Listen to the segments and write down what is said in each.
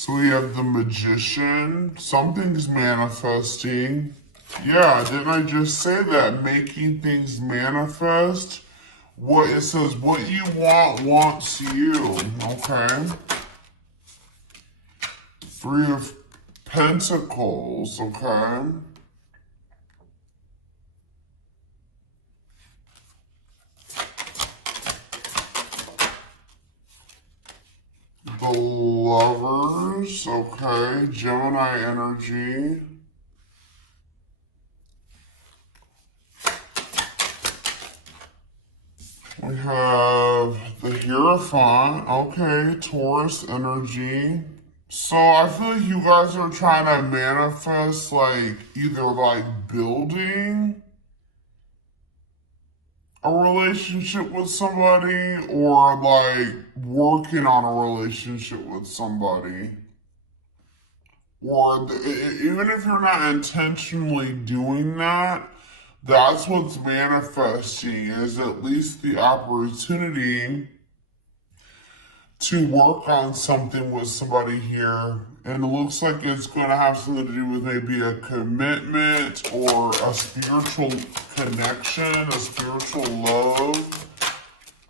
So we have the Magician. Something's manifesting. Yeah, didn't I just say that? Making things manifest. What it says, what you want wants you. Okay. Three of Pentacles. Okay. The Lovers. Okay. Gemini energy. We have the Hierophant. Okay, Taurus energy. So I feel like you guys are trying to manifest like either like building a relationship with somebody or like working on a relationship with somebody. Or even if you're not intentionally doing that, that's what's manifesting is at least the opportunity to work on something with somebody here. And it looks like it's going to have something to do with maybe a commitment or a spiritual connection, a spiritual love.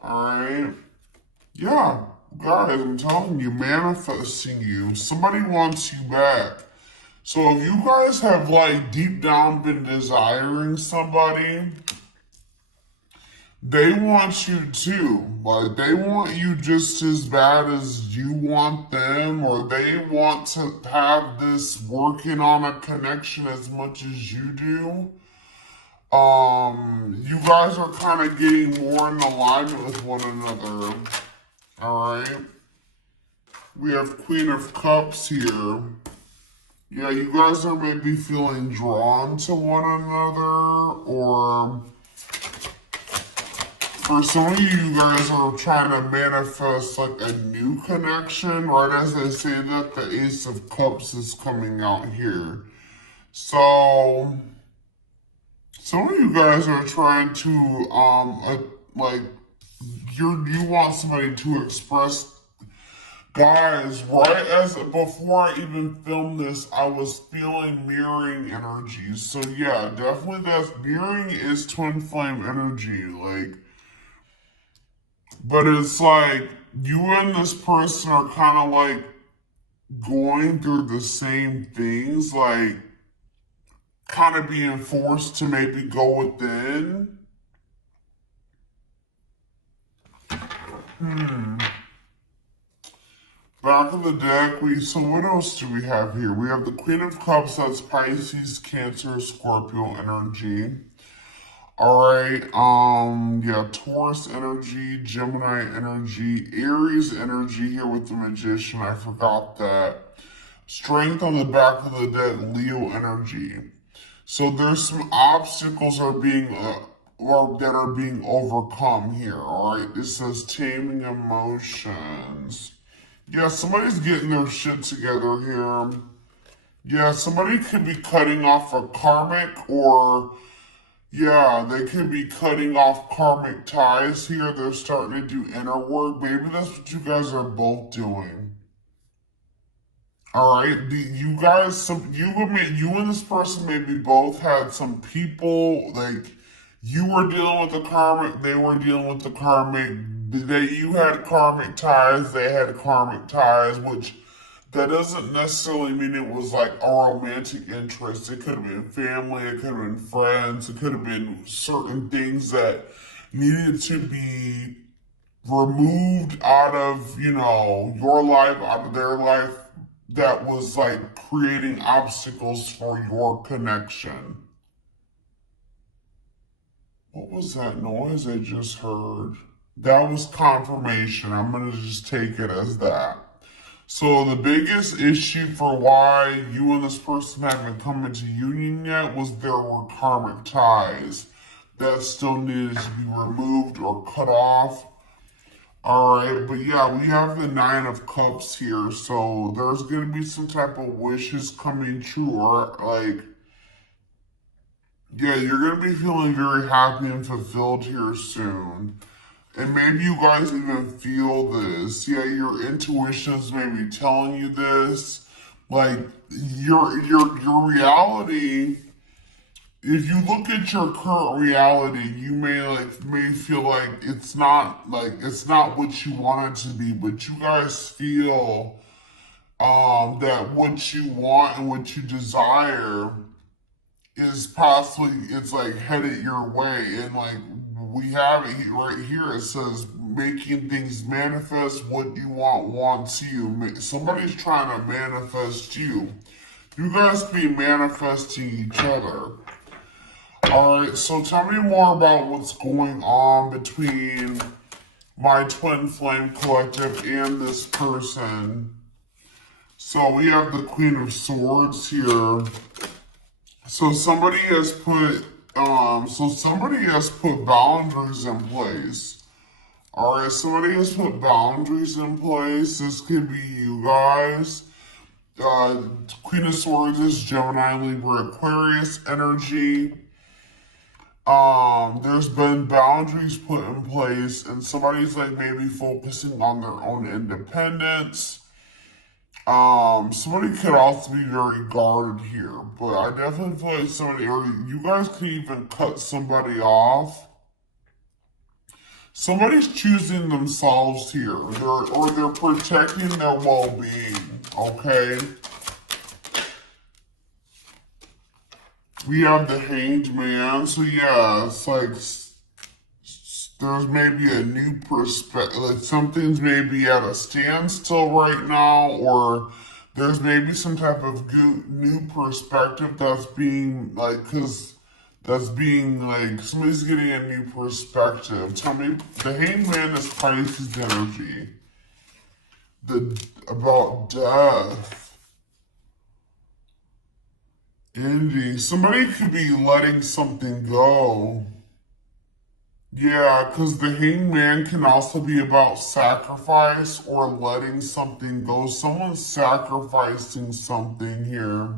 All right. Yeah, guys, I'm telling you, manifesting you. Somebody wants you back. So if you guys have like deep down been desiring somebody, they want you too. Like they want you just as bad as you want them, or they want to have this working on a connection as much as you do. You guys are kind of getting more in alignment with one another. All right. We have Queen of Cups here. Yeah, you guys are maybe feeling drawn to one another, or for some of you guys are trying to manifest like a new connection. Right as I say that, the Ace of Cups is coming out here. So some of you guys are trying to like you want somebody to express. Guys, right as before I even filmed this, I was feeling mirroring energies. So yeah, definitely that's mirroring is twin flame energy. Like, but it's like you and this person are kind of like going through the same things, like kind of being forced to maybe go within. Back of the deck, so what else do we have here? We have the Queen of Cups, that's Pisces, Cancer, Scorpio energy. Alright, yeah, Taurus energy, Gemini energy, Aries energy here with the Magician, I forgot that. Strength on the back of the deck, Leo energy. So there's some obstacles are being that are being overcome here, alright? It says taming emotions. Yeah, somebody's getting their shit together here. Yeah, somebody could be cutting off a karmic or, yeah, they could be cutting off karmic ties here. They're starting to do inner work. Maybe that's what you guys are both doing. All right, you guys, you and this person maybe both had some people, like, you were dealing with the karmic, they were dealing with the karmic. You had karmic ties, they had karmic ties, which that doesn't necessarily mean it was like a romantic interest. It could have been family, it could have been friends, it could have been certain things that needed to be removed out of, your life, out of their life, that was like creating obstacles for your connection. What was that noise I just heard? That was confirmation. I'm going to just take it as that. So the biggest issue for why you and this person haven't come into union yet was there were karmic ties that still needed to be removed or cut off. Alright, but yeah, we have the Nine of Cups here, so there's going to be some type of wishes coming true, or like, yeah, you're going to be feeling very happy and fulfilled here soon. And maybe you guys even feel this. Yeah, your intuitions may be telling you this. Like your reality, if you look at your current reality, you may feel like it's not what you want it to be, but you guys feel that what you want and what you desire is possibly, it's like headed your way. And like we have it right here, it says making things manifest. What you want wants you. Somebody's trying to manifest you. You guys be manifesting each other. Alright, so tell me more about what's going on between my twin flame collective and this person. So we have the Queen of Swords here. So somebody has put boundaries in place. Alright, somebody has put boundaries in place. This could be you guys. Queen of Swords is Gemini, Libra, Aquarius energy. There's been boundaries put in place, and somebody's like maybe focusing on their own independence. Somebody could also be very guarded here, but I definitely feel like somebody, or you guys could even cut somebody off. Somebody's choosing themselves here, or they're protecting their well-being, okay? We have the Hanged Man, so yeah, it's like there's maybe a new perspective, like something's maybe at a standstill right now, or there's maybe some type of new perspective that's being like, somebody's getting a new perspective. Tell me, the Hanged Man is Pisces energy. About death. Ending. Somebody could be letting something go. Yeah, because the Hanged Man can also be about sacrifice or letting something go. Someone's sacrificing something here.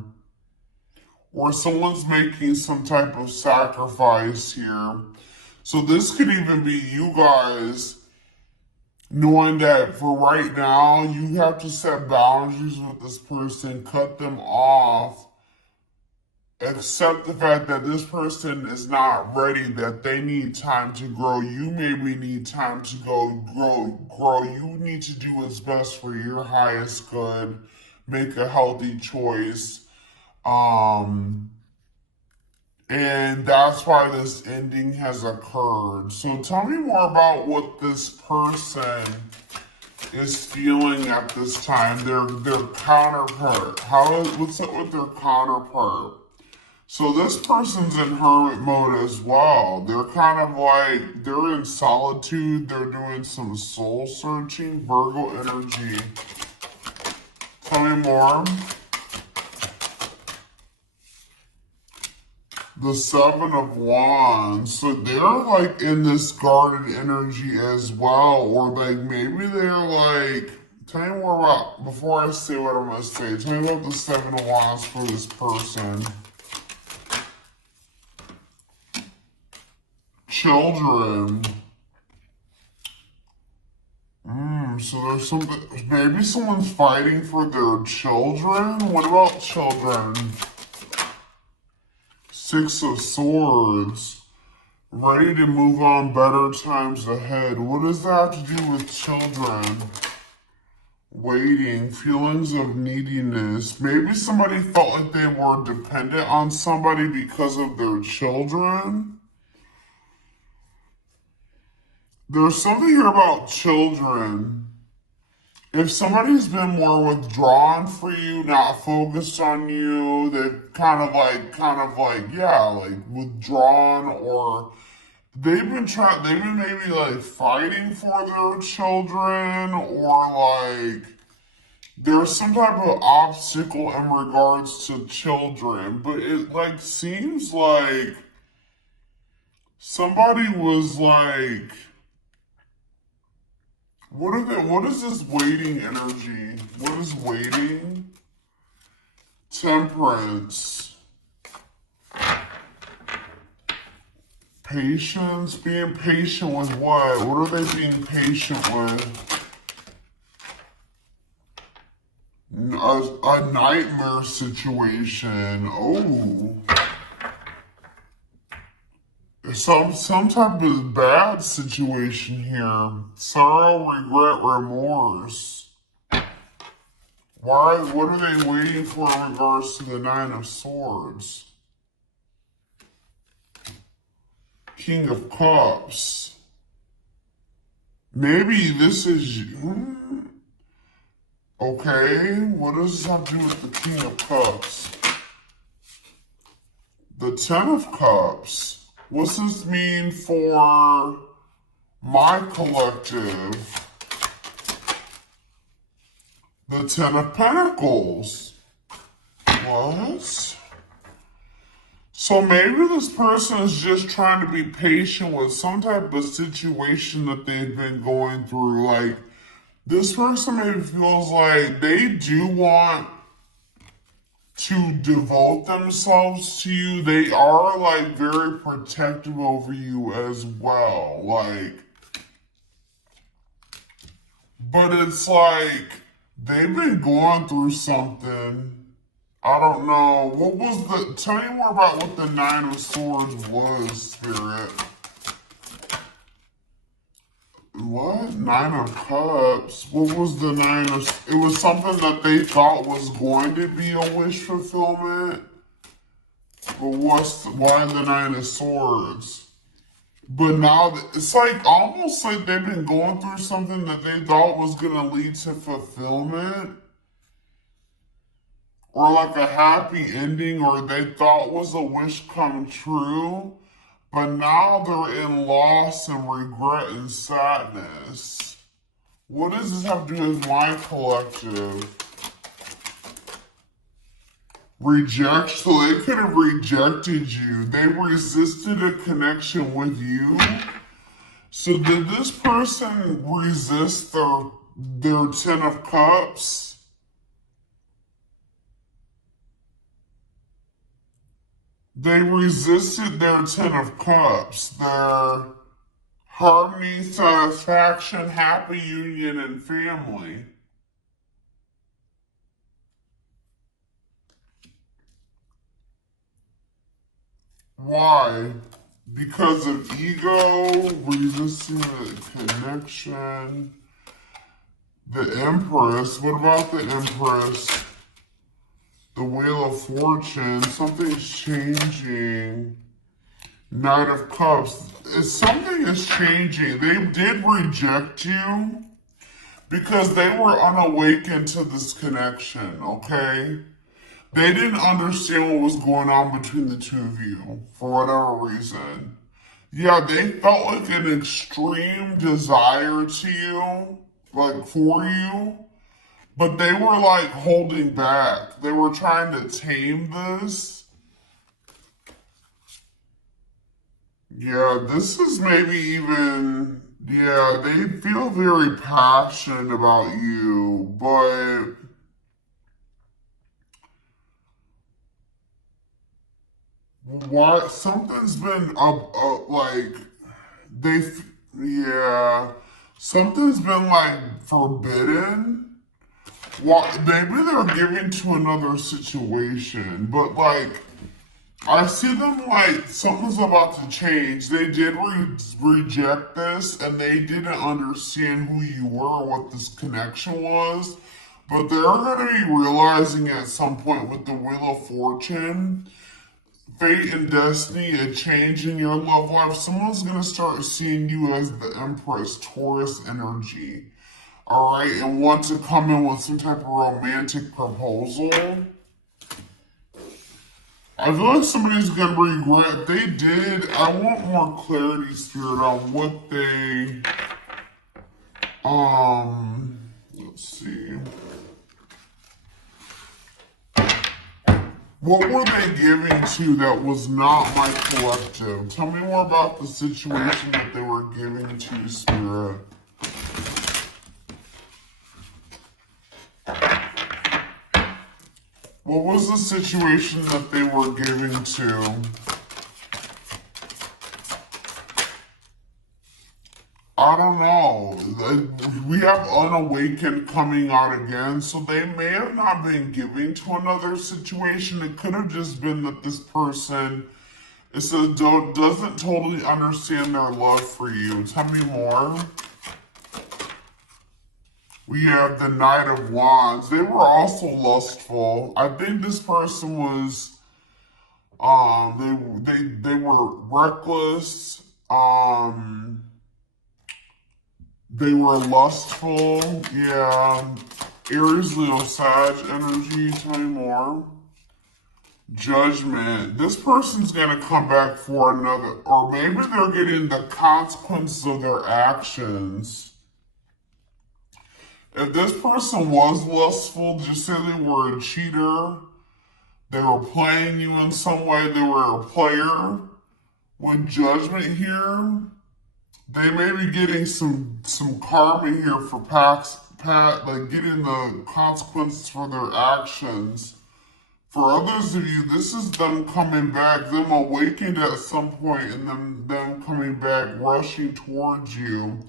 Or someone's making some type of sacrifice here. So this could even be you guys knowing that for right now, you have to set boundaries with this person, cut them off. Accept the fact that this person is not ready, that they need time to grow. You maybe need time to grow. You need to do what's best for your highest good. Make a healthy choice. And that's why this ending has occurred. So tell me more about what this person is feeling at this time. Their counterpart. What's up with their counterpart? So this person's in hermit mode as well. They're kind of like, they're in solitude. They're doing some soul searching. Virgo energy. Tell me more. The Seven of Wands. So they're like in this guarded energy as well. Or like maybe they're like, tell me more about, before I say what I'm going to say, tell me about the Seven of Wands for this person. Children. So there's something, maybe someone's fighting for their children? What about children? Six of Swords. Ready to move on, better times ahead. What does that have to do with children? Waiting, feelings of neediness. Maybe somebody felt like they were dependent on somebody because of their children. There's something here about children. If somebody's been more withdrawn for you, not focused on you, they've kind of like, yeah, like withdrawn, or they've been maybe like fighting for their children, or like there's some type of obstacle in regards to children, but it like seems like somebody was like, what is this waiting energy? What is waiting? Temperance. Patience, being patient with what? What are they being patient with? A nightmare situation. Oh. Some type of bad situation here. Sorrow, regret, remorse. What are they waiting for in regards to the Nine of Swords? King of Cups. Maybe this is... Okay, what does this have to do with the King of Cups? The Ten of Cups. What's this mean for my collective? The Ten of Pentacles. What? So maybe this person is just trying to be patient with some type of situation that they've been going through. Like, this person maybe feels like they do want to devote themselves to you. They are like very protective over you as well. Like, but it's like they've been going through something. I don't know. What was the... Tell me more about what the Nine of Swords was, Spirit. What? Nine of Cups? What was the Nine of... It was something that they thought was going to be a wish fulfillment? But why the Nine of Swords? But now, it's like almost like they've been going through something that they thought was going to lead to fulfillment. Or like a happy ending, or they thought was a wish come true. But now they're in loss and regret and sadness. What does this have to do with my collective? Rejection. So they could have rejected you. They resisted a connection with you. So did this person resist their Ten of Cups? They resisted their Ten of Cups, their harmony, satisfaction, happy union, and family. Why? Because of ego, resisting the connection. The Empress, what about the Empress? The Wheel of Fortune, something's changing. Knight of Cups, something is changing. They did reject you because they were unawakened to this connection, okay? They didn't understand what was going on between the two of you for whatever reason. Yeah, they felt like an extreme desire to you, like for you. But they were like holding back. They were trying to tame this. Yeah, this is maybe even, yeah, they feel very passionate about you, but what, something's been like, yeah, something's been like forbidden. Well, maybe they're giving to another situation, but like, I see them like something's about to change. They did reject this, and they didn't understand who you were, what this connection was. But they're going to be realizing at some point with the Wheel of Fortune, fate and destiny, a change in your love life. Someone's going to start seeing you as the Empress, Taurus energy. All right, and want to come in with some type of romantic proposal. I feel like somebody's gonna regret. They did. I want more clarity, Spirit, on what they, let's see. What were they giving to that was not my collective? Tell me more about the situation that they were giving to, Spirit. What was the situation that they were giving to? I don't know. We have unawakened coming out again, so they may have not been giving to another situation. It could have just been that this person doesn't totally understand their love for you. Tell me more. We have the Knight of Wands. They were also lustful. I think this person was, they were reckless. They were lustful. Yeah. Aries, Leo, Sag energy. Tell me more. Judgment. This person's gonna come back for another, or maybe they're getting the consequences of their actions. If this person was lustful, just say they were a cheater, they were playing you in some way, they were a player. With judgment here, they may be getting some karma here for like getting the consequences for their actions. For others of you, this is them coming back, them awakened at some point, and them coming back, rushing towards you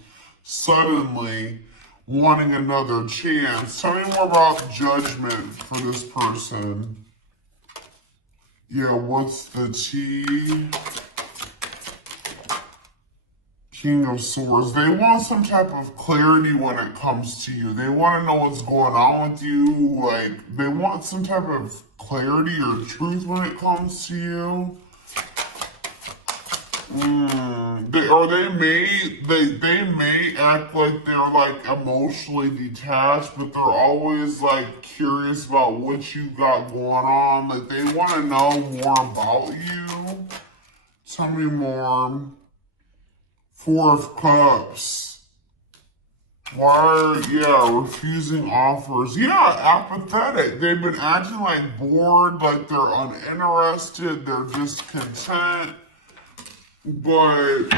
suddenly, wanting another chance. Tell me more about judgment for this person. Yeah, what's the tea? King of Swords. They want some type of clarity when it comes to you. They want to know what's going on with you. Like, they want some type of clarity or truth when it comes to you. They may act like they're like emotionally detached, but they're always like curious about what you got going on. Like, they want to know more about you. Tell me more. Four of Cups. Why refusing offers. Yeah, apathetic. They've been acting like bored, like they're uninterested, they're just content. But,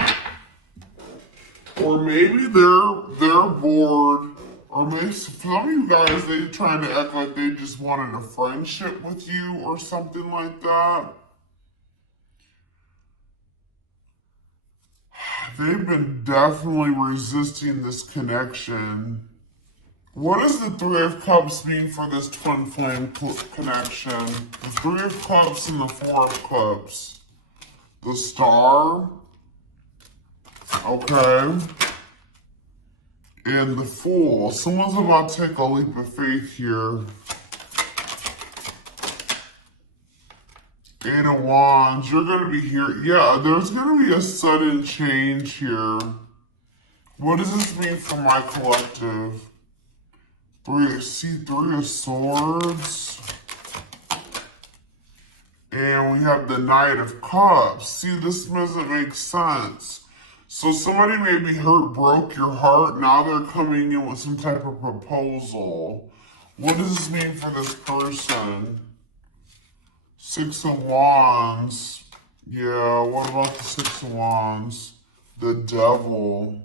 or maybe they're bored, or maybe some of you guys, they're trying to act like they just wanted a friendship with you or something like that. They've been definitely resisting this connection. What does the Three of Cups mean for this twin flame connection? The Three of Cups and the Four of Cups. The Star. Okay. And the Fool. Someone's about to take a leap of faith here. Eight of Wands. You're going to be here. Yeah, there's going to be a sudden change here. What does this mean for my collective? Three of Swords. And we have the Knight of Cups. See, this doesn't make sense. So somebody maybe broke your heart. Now they're coming in with some type of proposal. What does this mean for this person? Six of Wands. Yeah, what about the Six of Wands? The Devil.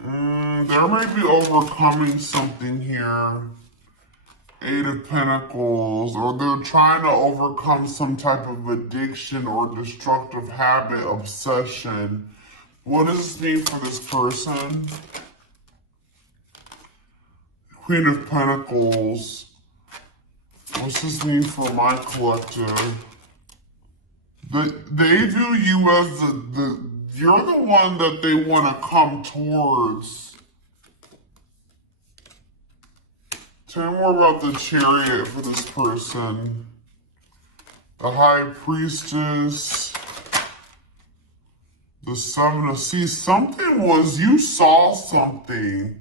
There may be overcoming something here. Eight of Pentacles, or they're trying to overcome some type of addiction or destructive habit, obsession. What does this mean for this person? Queen of Pentacles. What's this mean for my collective? They view you as you're the one that they want to come towards. Tell me more about the Chariot for this person. The High Priestess. The Seven of Seas. You saw something.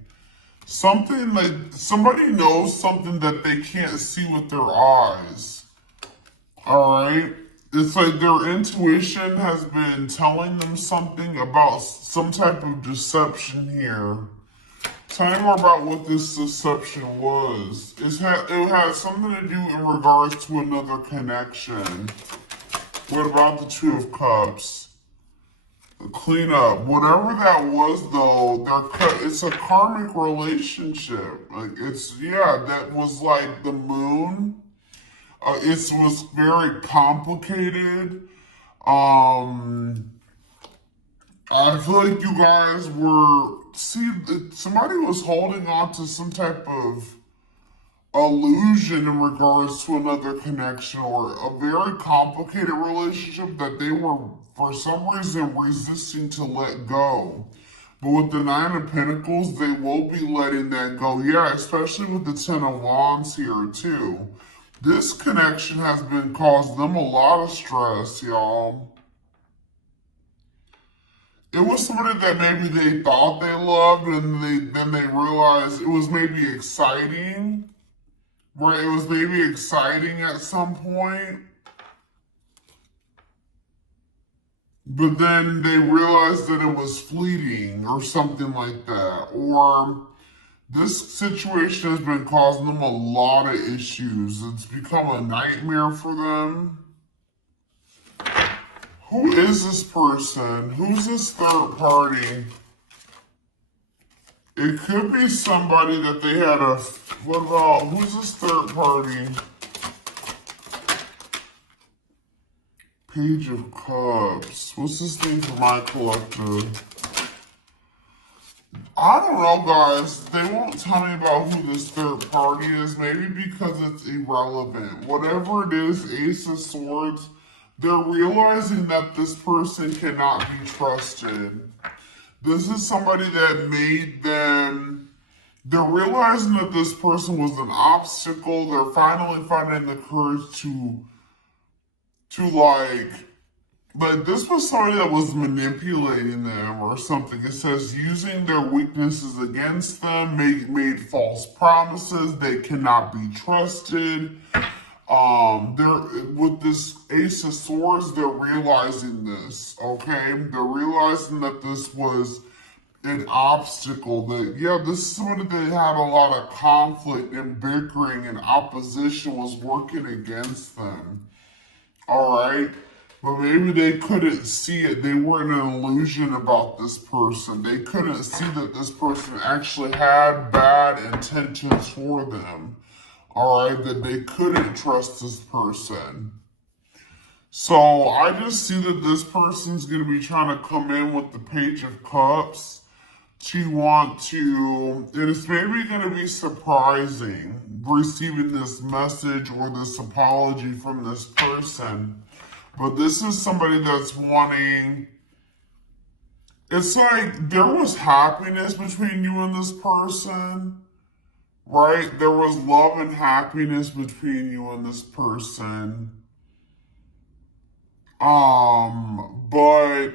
Something like, somebody knows something that they can't see with their eyes. Alright? It's like their intuition has been telling them something about some type of deception here. Tell me more about what this deception was. It had something to do in regards to another connection. What about the Two of Cups? The cleanup. Whatever that was, though, it's a karmic relationship. Like, that was like the moon. It was very complicated. I feel like you guys were, see, somebody was holding on to some type of illusion in regards to another connection or a very complicated relationship that they were, for some reason, resisting to let go. But with the Nine of Pentacles, they will be letting that go. Yeah, especially with the Ten of Wands here, too. This connection has been causing them a lot of stress, y'all. It was somebody that maybe they thought they loved, and then they realized it was maybe exciting. Right, it was maybe exciting at some point, but then they realized that it was fleeting or something like that. Or this situation has been causing them a lot of issues. It's become a nightmare for them. Who is this person? Who's this third party? It could be somebody that they had a... What about... Who's this third party? Page of Cups. What's this name for my collective? I don't know, guys. They won't tell me about who this third party is. Maybe because it's irrelevant. Whatever it is, Ace of Swords, they're realizing that this person cannot be trusted. This is somebody that made them... They're realizing that this person was an obstacle. They're finally finding the courage to like this was somebody that was manipulating them or something. It says using their weaknesses against them, made false promises, they cannot be trusted. They're with this Ace of Swords, they're realizing this, okay? They're realizing that this was an obstacle, that yeah, this is somebody that had a lot of conflict and bickering and opposition was working against them. Alright? But maybe they couldn't see it. They were in an illusion about this person. They couldn't see that this person actually had bad intentions for them. Alright? That they couldn't trust this person. So I just see that this person's going to be trying to come in with the Page of Cups to want to, and it's maybe going to be surprising receiving this message or this apology from this person. But this is somebody that's wanting, it's like there was happiness between you and this person, right? There was love and happiness between you and this person. But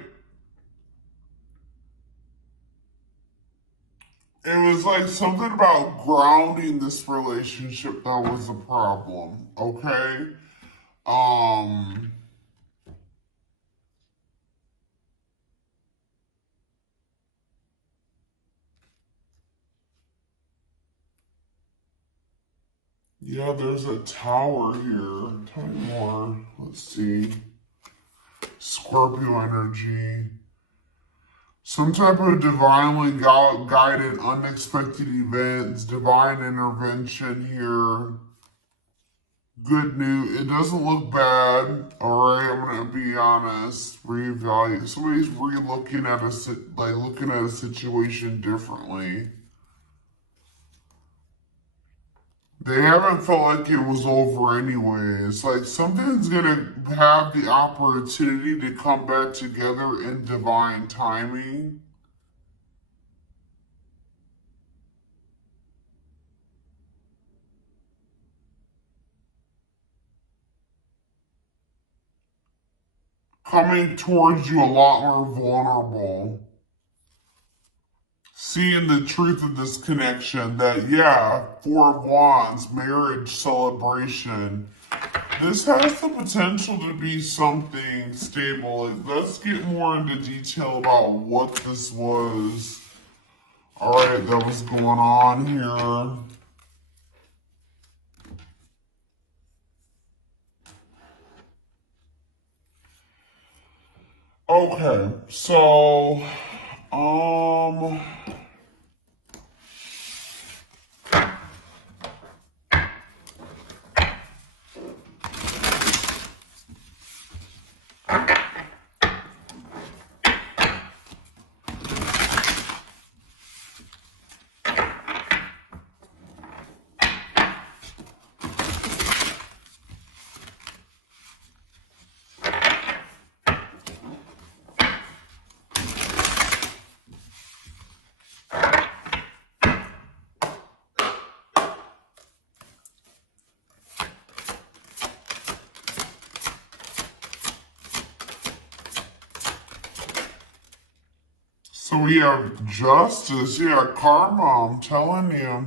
it was like something about grounding this relationship that was a problem, okay? Yeah, there's a tower here. Tell me more. Let's see. Scorpio energy. Some type of divinely guided, unexpected events, divine intervention here. Good news. It doesn't look bad. Alright, I'm gonna be honest. Reevaluate. Somebody's looking at a situation differently. They haven't felt like it was over anyway. It's like something's gonna have the opportunity to come back together in divine timing. Coming towards you a lot more vulnerable. Seeing the truth of this connection that, yeah, Four of Wands, marriage, celebration. This has the potential to be something stable. Let's get more into detail about what this was. Alright, that was going on here. Okay, so, So we have justice, yeah, karma, I'm telling you.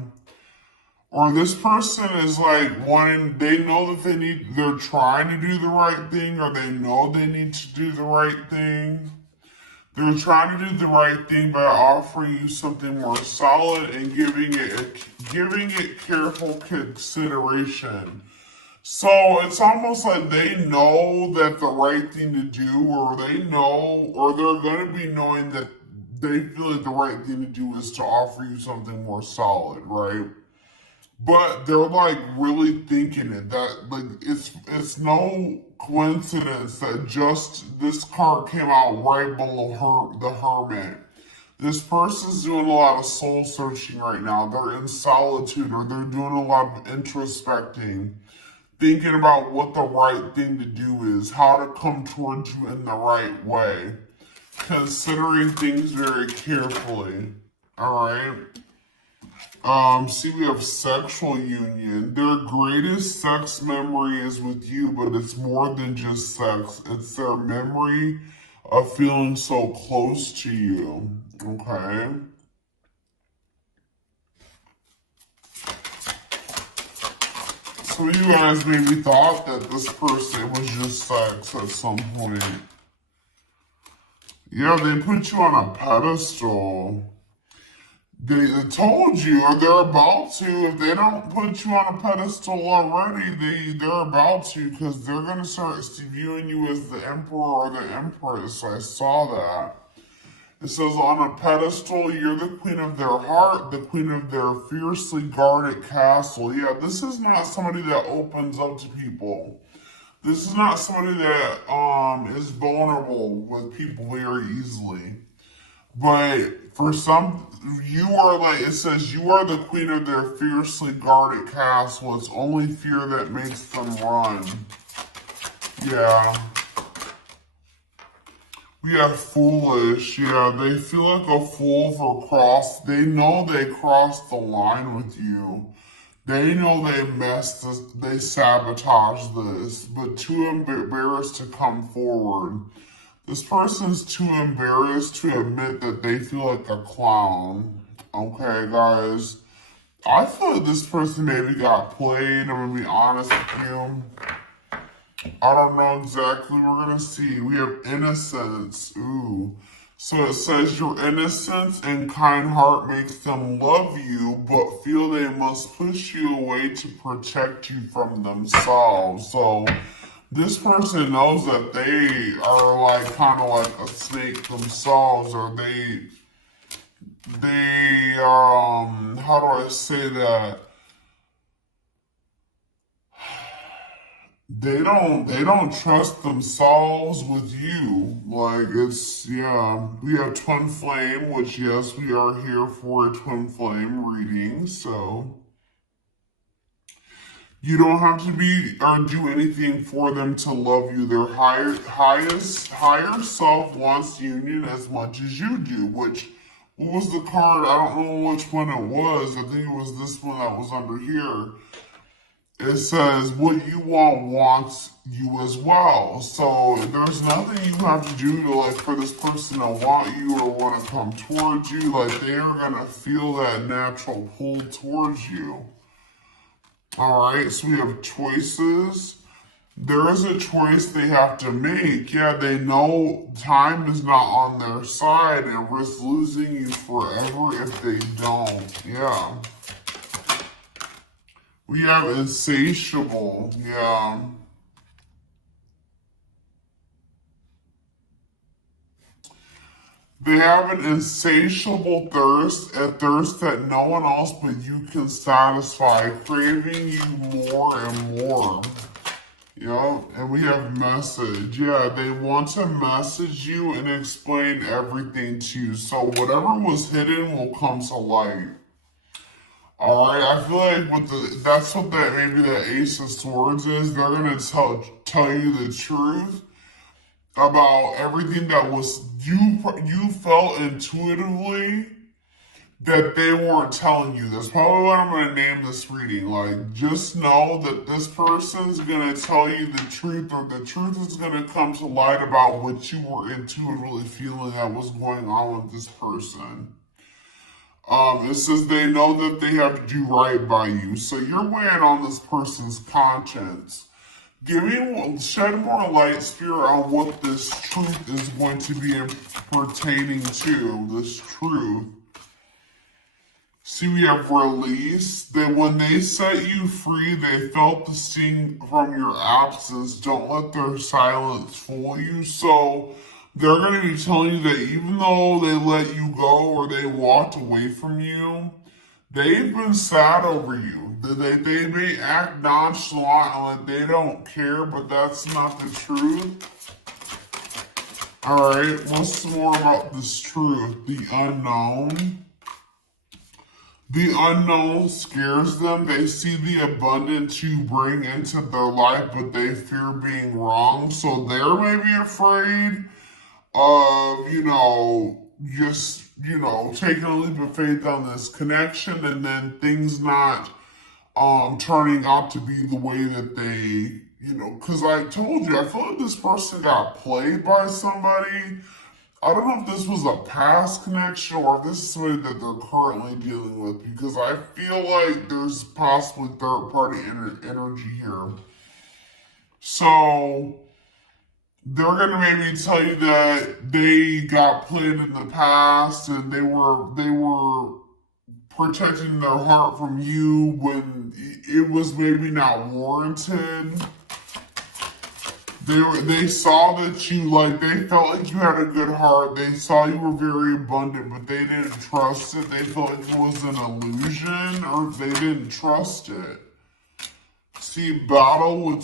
Or this person is like wanting, they know that they're trying to do the right thing, or they know they need to do the right thing. They're trying to do the right thing by offering you something more solid and giving it careful consideration. So it's almost like they know that the right thing to do, or they know, or they're going to be knowing that they feel like the right thing to do is to offer you something more solid, right? But they're like really thinking it. That like it's no coincidence that just this card came out right below the Hermit. This person's doing a lot of soul searching right now. They're in solitude, or they're doing a lot of introspecting, thinking about what the right thing to do is, how to come towards you in the right way, considering things very carefully. All right. See, we have sexual union. Their greatest sex memory is with you, but it's more than just sex. It's their memory of feeling so close to you. Okay. So you guys maybe thought that this person was just sex at some point. Yeah, they put you on a pedestal. They told you, or they're about to. If they don't put you on a pedestal already, they're about to, because they're going to start viewing you as the emperor or the empress. I saw that. It says, on a pedestal, you're the queen of their heart, the queen of their fiercely guarded castle. Yeah, this is not somebody that opens up to people. This is not somebody that is vulnerable with people very easily. But for some, you are like, it says, you are the queen of their fiercely guarded castle. It's only fear that makes them run. Yeah. We have foolish. Yeah, they feel like a fool for they know they crossed the line with you. They know they sabotaged this, but too embarrassed to come forward. This person's too embarrassed to admit that they feel like a clown. Okay, guys. I feel like this person maybe got played. I'm gonna be honest with you. I don't know exactly. We're gonna see. We have innocence. Ooh. So it says your innocence and kind heart makes them love you, but feel they must push you away to protect you from themselves. So this person knows that they are like kind of like a snake themselves, or how do I say that? They don't trust themselves with you. Like it's, yeah. We have twin flame, which yes, we are here for a twin flame reading, so you don't have to be or do anything for them to love you. Their higher self wants union as much as you do, which, what was the card? I don't know which one it was. I think it was this one that was under here. It says, what you want wants you as well. So there's nothing you have to do to like for this person to want you or want to come towards you. Like they are going to feel that natural pull towards you. All right, so we have choices. There is a choice they have to make. Yeah, they know time is not on their side and risk losing you forever if they don't. Yeah. We have insatiable. Yeah. They have an insatiable thirst, a thirst that no one else but you can satisfy, craving you more and more. Yeah, and we have message. Yeah, they want to message you and explain everything to you. So whatever was hidden will come to light. All right, I feel like that's what that maybe the Ace of Swords is. They're gonna tell you the truth about everything that was you felt intuitively that they weren't telling you. That's probably what I'm going to name this reading. Like, just know that this person's going to tell you the truth, or the truth is going to come to light about what you were intuitively feeling that was going on with this person. It says they know that they have to do right by you. So you're weighing on this person's conscience. Shed more light, Spirit, on what this truth is going to be pertaining to, this truth. See, we have release. That when they set you free, they felt the sting from your absence. Don't let their silence fool you. So they're going to be telling you that even though they let you go or they walked away from you, they've been sad over you. They may act nonchalant and like they don't care, but that's not the truth. Alright, what's more about this truth? The unknown. The unknown scares them. They see the abundance you bring into their life, but they fear being wrong. So they're maybe afraid of, just, taking a leap of faith on this connection and then things not turning out to be the way that they, because I told you, I feel like this person got played by somebody. I don't know if this was a past connection or if this is somebody that they're currently dealing with, because I feel like there's possibly third-party energy here. So they're going to maybe tell you that they got played in the past and they were protecting their heart from you when it was maybe not warranted. They saw that you, they felt like you had a good heart. They saw you were very abundant, but they didn't trust it. They felt like it was an illusion, or they didn't trust it. See, battle of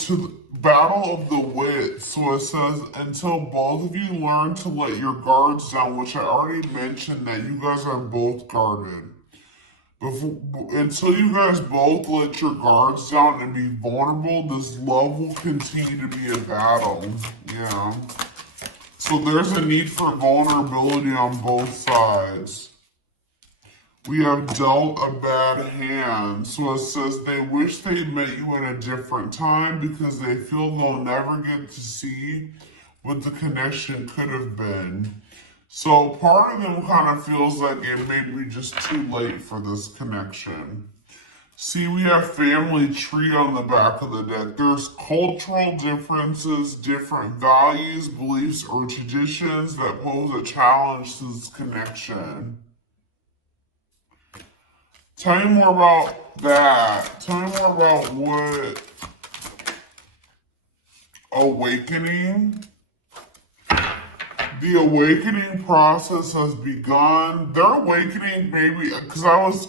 the wits. So it says, until both of you learn to let your guards down, which I already mentioned that you guys are both guarded. Until you guys both let your guards down and be vulnerable, this love will continue to be a battle. Yeah. So there's a need for vulnerability on both sides. We have dealt a bad hand. So it says they wish they met you at a different time because they feel they'll never get to see what the connection could have been. So part of them kind of feels like it may be just too late for this connection. See, we have family tree on the back of the deck. There's cultural differences, different values, beliefs, or traditions that pose a challenge to this connection. Tell me more about that. Tell me more about what awakening. The awakening process has begun. Their awakening, maybe, because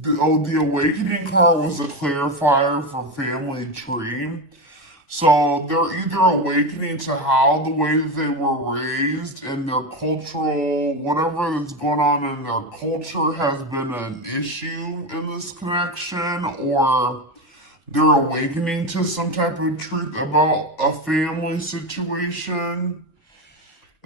the awakening card was a clarifier for family tree. So they're either awakening to how the way that they were raised and their cultural, whatever that's going on in their culture has been an issue in this connection, or they're awakening to some type of truth about a family situation.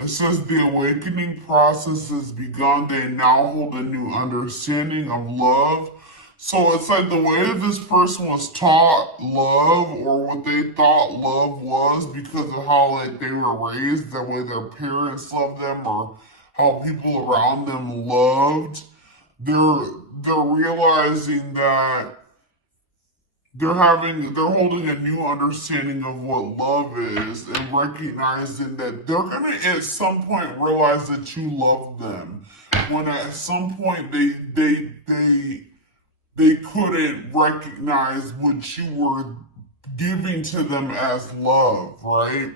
It says the awakening process has begun. They now hold a new understanding of love. So it's like the way that this person was taught love, or what they thought love was, because of how they were raised, the way their parents loved them, or how people around them loved. They're realizing that they're holding a new understanding of what love is, and recognizing that they're gonna at some point realize that you love them. When at some point they couldn't recognize what you were giving to them as love, right?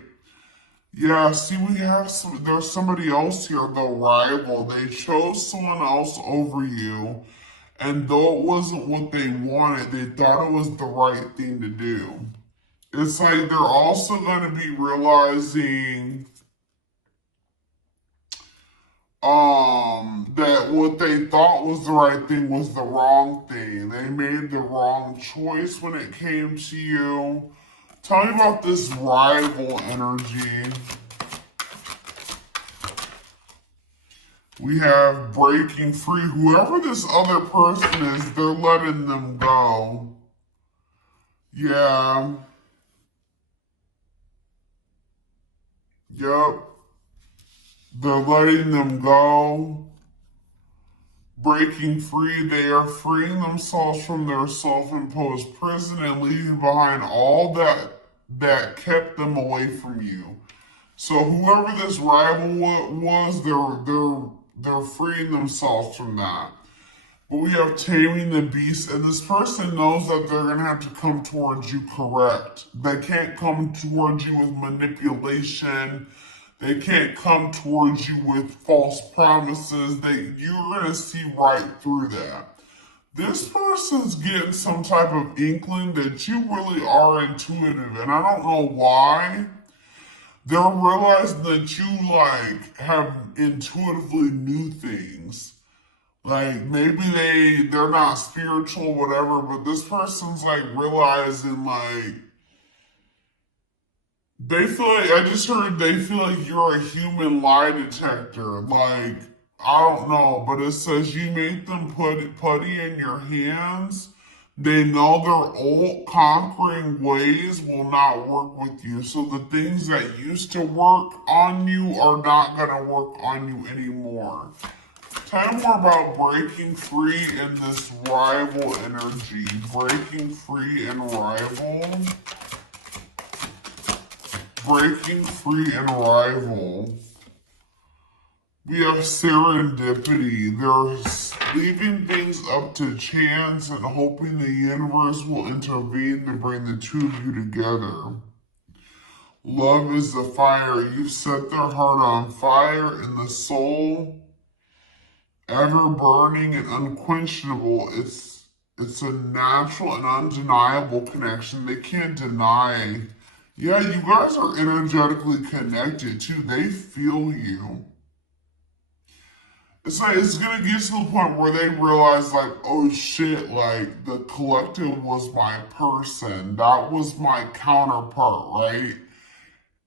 Yeah, see, there's somebody else here, the rival. They chose someone else over you. And though it wasn't what they wanted, they thought it was the right thing to do. It's like they're also going to be realizing that what they thought was the right thing was the wrong thing. They made the wrong choice when it came to you. Tell me about this rival energy. We have breaking free. Whoever this other person is, they're letting them go. Yeah. Yep. They're letting them go. Breaking free, they are freeing themselves from their self-imposed prison and leaving behind all that kept them away from you. So whoever this rival was, they're freeing themselves from that. But we have taming the beast, and this person knows that they're gonna have to come towards you correct. They can't come towards you with manipulation. They can't come towards you with false promises. You're gonna see right through that. This person's getting some type of inkling that you really are intuitive, and I don't know why. They're realizing that you have intuitively knew things. Like maybe they're not spiritual, whatever, but this person's realizing they feel like I just heard they feel like you're a human lie detector. Like, I don't know, but it says you make them put putty in your hands. They know their old conquering ways will not work with you. So the things that used to work on you are not gonna work on you anymore. Tell me more about breaking free in this rival energy. Breaking free and rival. Breaking free and rival. We have serendipity. They're leaving things up to chance and hoping the universe will intervene to bring the two of you together. Love is the fire. You set their heart on fire, and the soul, ever burning and unquenchable. It's a natural and undeniable connection. They can't deny. Yeah, you guys are energetically connected too. They feel you. It's gonna get to the point where they realize oh shit, the collective was my person. That was my counterpart, right?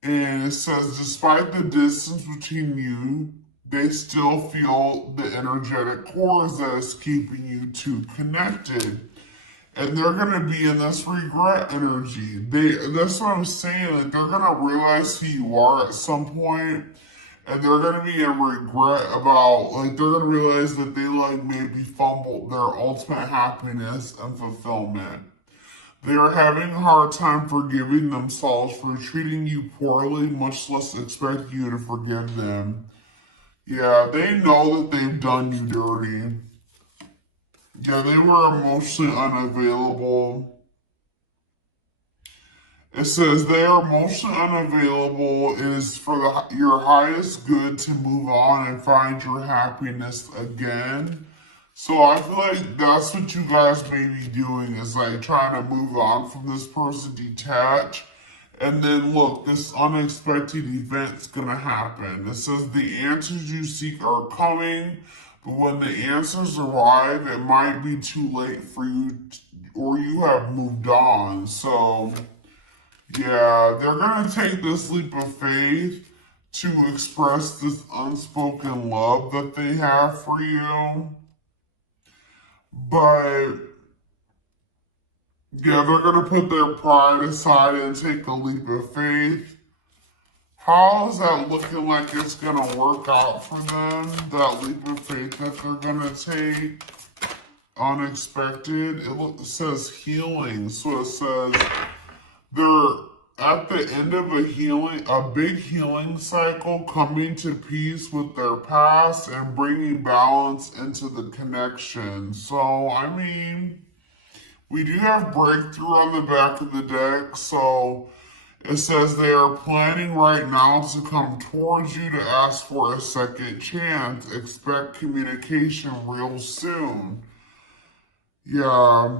And it says despite the distance between you, they still feel the energetic cores that is keeping you two connected. And they're gonna be in this regret energy. That's what I'm saying. They're gonna realize who you are at some point, and they're gonna be in regret about they're gonna realize that they maybe fumbled their ultimate happiness and fulfillment. They are having a hard time forgiving themselves for treating you poorly, much less expect you to forgive them. Yeah, they know that they've done you dirty. Yeah, they were emotionally unavailable. It says they are emotionally unavailable. It is for your highest good to move on and find your happiness again. So I feel like that's what you guys may be doing is trying to move on from this person, detach. And then look, this unexpected event's gonna happen. It says the answers you seek are coming. But when the answers arrive, it might be too late for you, or you have moved on. So, yeah, they're going to take this leap of faith to express this unspoken love that they have for you. But, yeah, they're going to put their pride aside and take the leap of faith. How is that looking like it's going to work out for them? That leap of faith that they're going to take? Unexpected. It says healing. So it says they're at the end of a big healing cycle, coming to peace with their past and bringing balance into the connection. So, I mean, we do have breakthrough on the back of the deck. So it says they are planning right now to come towards you to ask for a second chance. Expect communication real soon. Yeah.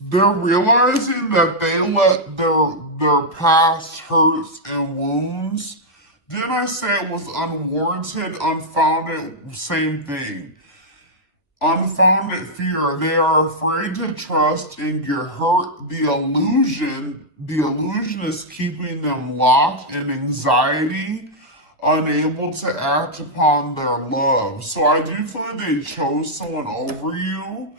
They're realizing that they let their past hurts and wounds. Didn't I say it was unwarranted, unfounded? Same thing. Unfounded fear. They are afraid to trust and get hurt. The illusion is keeping them locked in anxiety unable to act upon their love. So I do feel like they chose someone over you,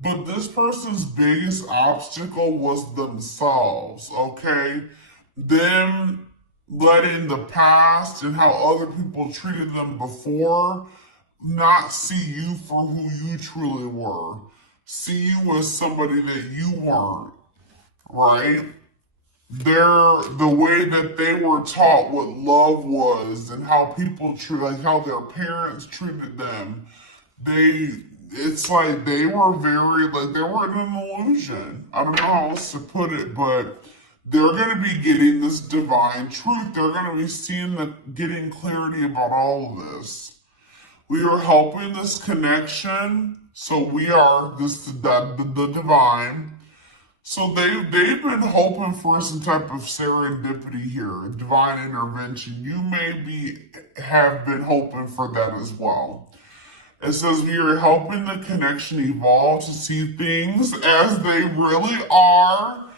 but this person's biggest obstacle was themselves, okay? Them letting the past and how other people treated them before not see you for who you truly were. See you as somebody that you weren't, right? The way that they were taught what love was and how people treat, like how their parents treated them, it's like they were very, like they were in an illusion. I don't know how else to put it, but they're going to be getting this divine truth. They're going to be getting clarity about all of this. We are helping this connection. So we are the divine. So they've been hoping for some type of serendipity here, divine intervention. You have been hoping for that as well. It says we are helping the connection evolve to see things as they really are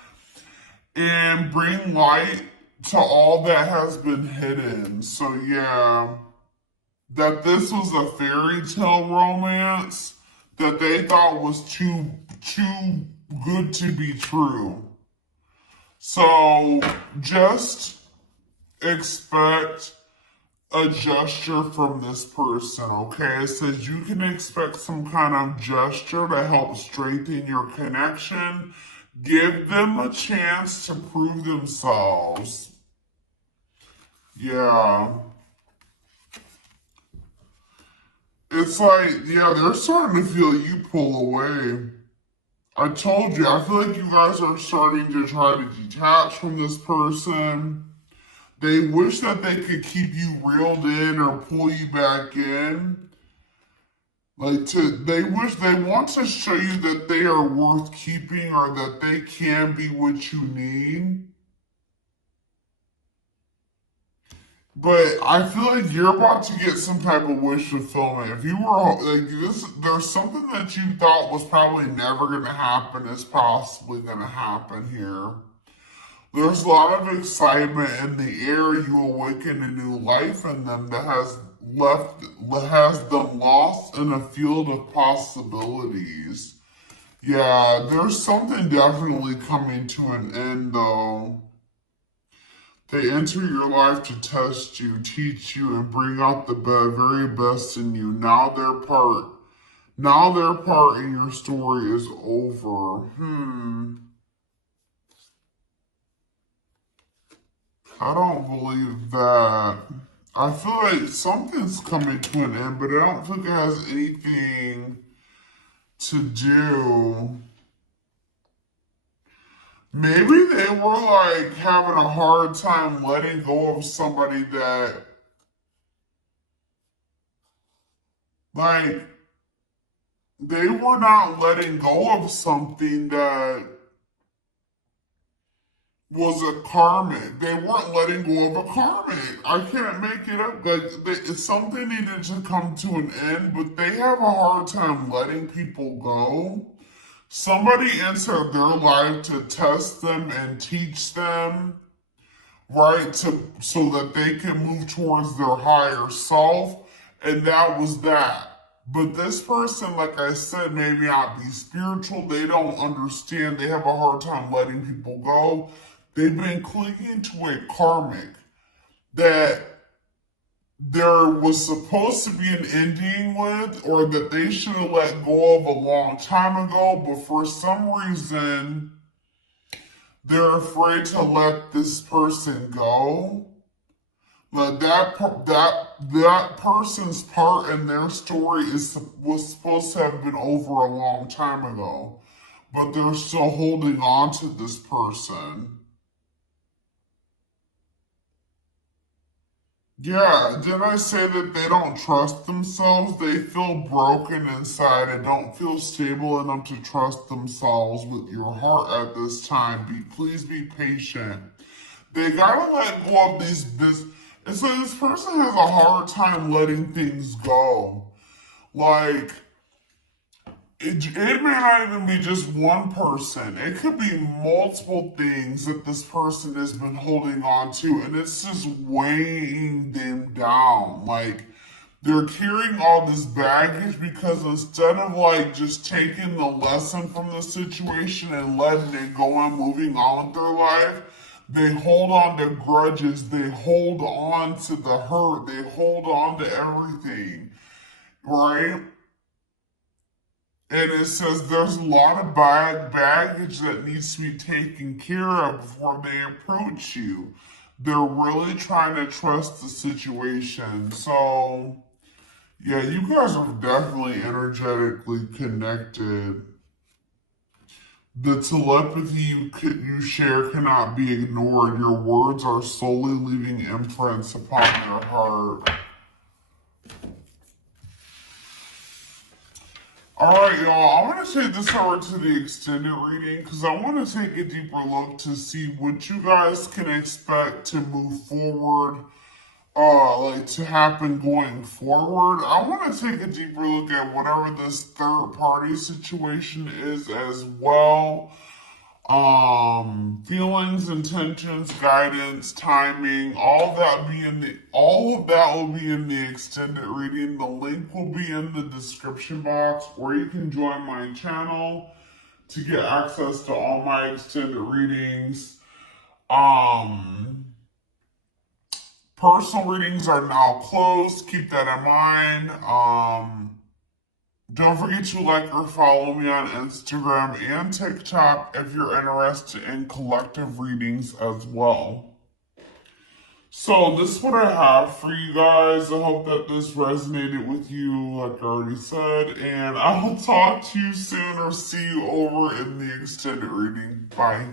and bring light to all that has been hidden. So yeah, that this was a fairy tale romance that they thought was too good to be true. So just expect a gesture from this person, okay? It says you can expect some kind of gesture to help strengthen your connection. Give them a chance to prove themselves. Yeah. It's like, yeah, they're starting to feel you pull away. I told you, I feel like you guys are starting to try to detach from this person. They wish that they could keep you reeled in or pull you back in. They want to show you that they are worth keeping or that they can be what you need. But I feel like you're about to get some type of wish fulfillment. If you were like this, there's something that you thought was probably never going to happen is possibly going to happen here. There's a lot of excitement in the air. You awaken a new life in them that has them lost in a field of possibilities. Yeah, there's something definitely coming to an end though. They enter your life to test you, teach you, and bring out the very best in you. Now their part in your story is over. I don't believe that. I feel like something's coming to an end, but I don't think it has anything to do. Maybe they were like having a hard time letting go of somebody that, like, they were not letting go of something that was a karmic. They weren't letting go of a karmic. I can't make it up. Something needed to come to an end, but they have a hard time letting people go. Somebody entered their life to test them and teach them, right? So that they can move towards their higher self. And that was that. But this person, like I said, may not be spiritual. They don't understand. They have a hard time letting people go. They've been clinging to a karmic that there was supposed to be an ending with, or that they should have let go of a long time ago, but for some reason, they're afraid to let this person go. But that person's part in their story was supposed to have been over a long time ago, but they're still holding on to this person. Yeah, didn't I say that they don't trust themselves? They feel broken inside and don't feel stable enough to trust themselves with your heart at this time. Please be patient. They gotta let go of this. And so this person has a hard time letting things go. Like, it may not even be just one person. It could be multiple things that this person has been holding on to, and it's just weighing them down. Like, they're carrying all this baggage because instead of like just taking the lesson from the situation and letting it go and moving on with their life, they hold on to grudges, they hold on to the hurt, they hold on to everything, right? And it says there's a lot of baggage that needs to be taken care of before they approach you. They're really trying to trust the situation. So, yeah, you guys are definitely energetically connected. The telepathy you share cannot be ignored. Your words are slowly leaving imprints upon their heart. Alright, y'all, I'm going to take this over to the extended reading because I want to take a deeper look to see what you guys can expect to move forward, like to happen going forward. I want to take a deeper look at whatever this third party situation is as well. Feelings, intentions, guidance, timing, all of that will be in the extended reading. The link will be in the description box, or you can join my channel to get access to all my extended readings. Personal readings are now closed. Keep that in mind. Don't forget to like or follow me on Instagram and TikTok if you're interested in collective readings as well. So this is what I have for you guys. I hope that this resonated with you, like I already said, and I will talk to you soon or see you over in the extended reading. Bye.